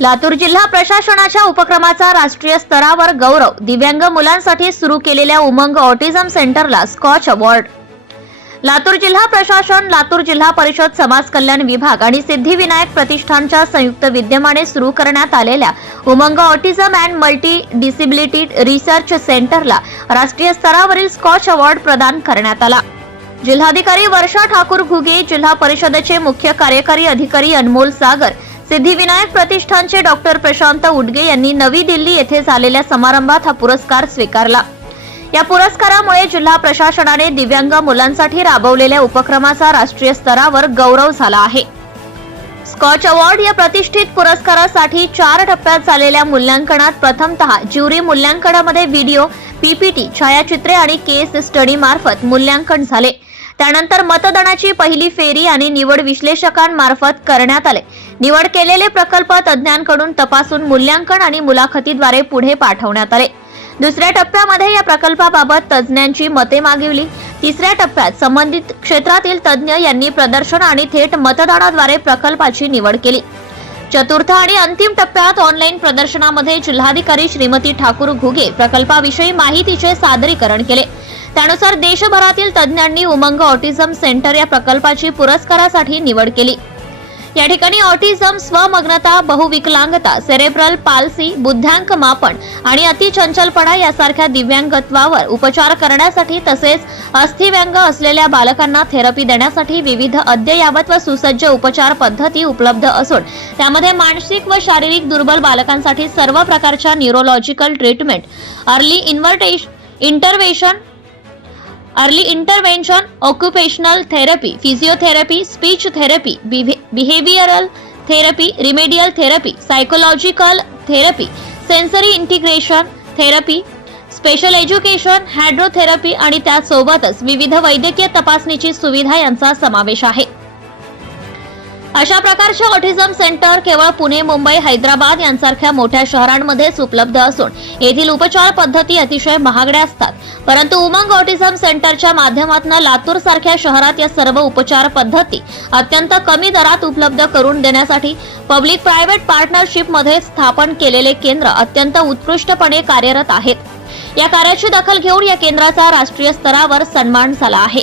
लातूर जिल्हा प्रशासनाच्या उपक्रमाचा राष्ट्रीय स्तरावर गौरव दिव्यांग मुलांसाठी सुरू केलेल्या उमंग ऑटिझम सेंटरला स्कॉच अवॉर्ड. लातूर जिल्हा प्रशासन लातूर जिल्हा परिषद समाज कल्याण विभाग आणि सिद्धिविनायक प्रतिष्ठानच्या संयुक्त विद्यमाने सुरू करण्यात आलेल्या Umang autism and multi disability research सेंटरला राष्ट्रीय स्तरावरील स्कॉच अवॉर्ड प्रदान करण्यात आला. जिल्हाधिकारी वर्षा ठाकूर घुगे जिल्हा परिषदेचे मुख्य कार्यकारी अधिकारी अनमोल सागर सिद्धिविनायक प्रतिष्ठानचे डॉक्टर प्रशांत उडगे यांनी नवी दिल्ली येथे झालेल्या समारंभात हा पुरस्कार स्वीकारला. या पुरस्कारामुळे जिल्हा प्रशासनाने दिव्यांग मुलांसाठी राबवलेल्या उपक्रमाचा राष्ट्रीय स्तरावर गौरव झाला आहे. स्कॉच अवॉर्ड या प्रतिष्ठित पुरस्कारासाठी चार टप्प्यात झालेल्या मूल्यांकनात प्रथमतः ज्युरी मूल्यांकनामध्ये व्हिडिओ पीपीटी छायाचित्रे आणि केस स्टडी मार्फत मूल्यांकन झाले. त्यानंतर मतदानाची पहिली फेरी आणि निवड विश्लेषकांमार्फत करण्यात आले. निवड केलेले प्रकल्प तज्ज्ञांकडून तपासून मूल्यांकन आणि मुलाखतीद्वारे पुढे पाठवण्यात आले. दुसऱ्या टप्प्यामध्ये या प्रकल्पाबाबत तज्ज्ञांची मते मागविली. तिसऱ्या टप्प्यात संबंधित क्षेत्रातील तज्ज्ञ यांनी प्रदर्शन आणि थेट मतदानाद्वारे प्रकल्पाची निवड केली. चतुर्थ आणि अंतिम टप्प्यात ऑनलाईन प्रदर्शनामध्ये जिल्हाधिकारी श्रीमती ठाकूर घुगे प्रकल्पाविषयी माहितीचे सादरीकरण केले. त्यानुसार देशभरातील तज्ज्ञांनी उमंग ऑटिझम सेंटर या प्रकल्पाची पुरस्कारासाठी निवड केली. या ठिकाणी ऑटिझम स्वमग्नता बहुविकलांगता सेरेब्रल पाल्सी बुद्ध्यांक मापन आणि अतिचंचलपणा यासारख्या दिव्यांगत्वावर उपचार करण्यासाठी तसेच अस्थिव्यंग असलेल्या बालकांना थेरपी देण्यासाठी विविध अद्ययावत व सुसज्ज उपचार पद्धती उपलब्ध असून त्यामध्ये मानसिक व शारीरिक दुर्बल बालकांसाठी सर्व प्रकारच्या neurological treatment early इन्व्हर्टेश intervention early intervention occupational therapy physiotherapy speech therapy behavioural therapy remedial therapy psychological therapy sensory integration therapy special education hydrotherapy आणि त्यासोबतच विविध वैद्यकीय तपासणीची सुविधा यांचा समावेश आहे. अशा प्रकारचे ऑटिझम सेंटर केवळ पुणे मुंबई हैदराबाद यांसारख्या मोठ्या शहरांमध्येच उपलब्ध असून येथील उपचार पद्धती अतिशय महागड्या असतात. परंतु उमंग ऑटिझम सेंटरच्या माध्यमातून लातूर सारख्या शहरात या सर्व उपचार पद्धती अत्यंत कमी दरात उपलब्ध करून देण्यासाठी पब्लिक प्रायव्हेट पार्टनरशिपमध्ये स्थापन केलेले केंद्र अत्यंत उत्कृष्टपणे कार्यरत आहेत. या कार्याची दखल घेऊन या केंद्राचा राष्ट्रीय स्तरावर सन्मान झाला आहे.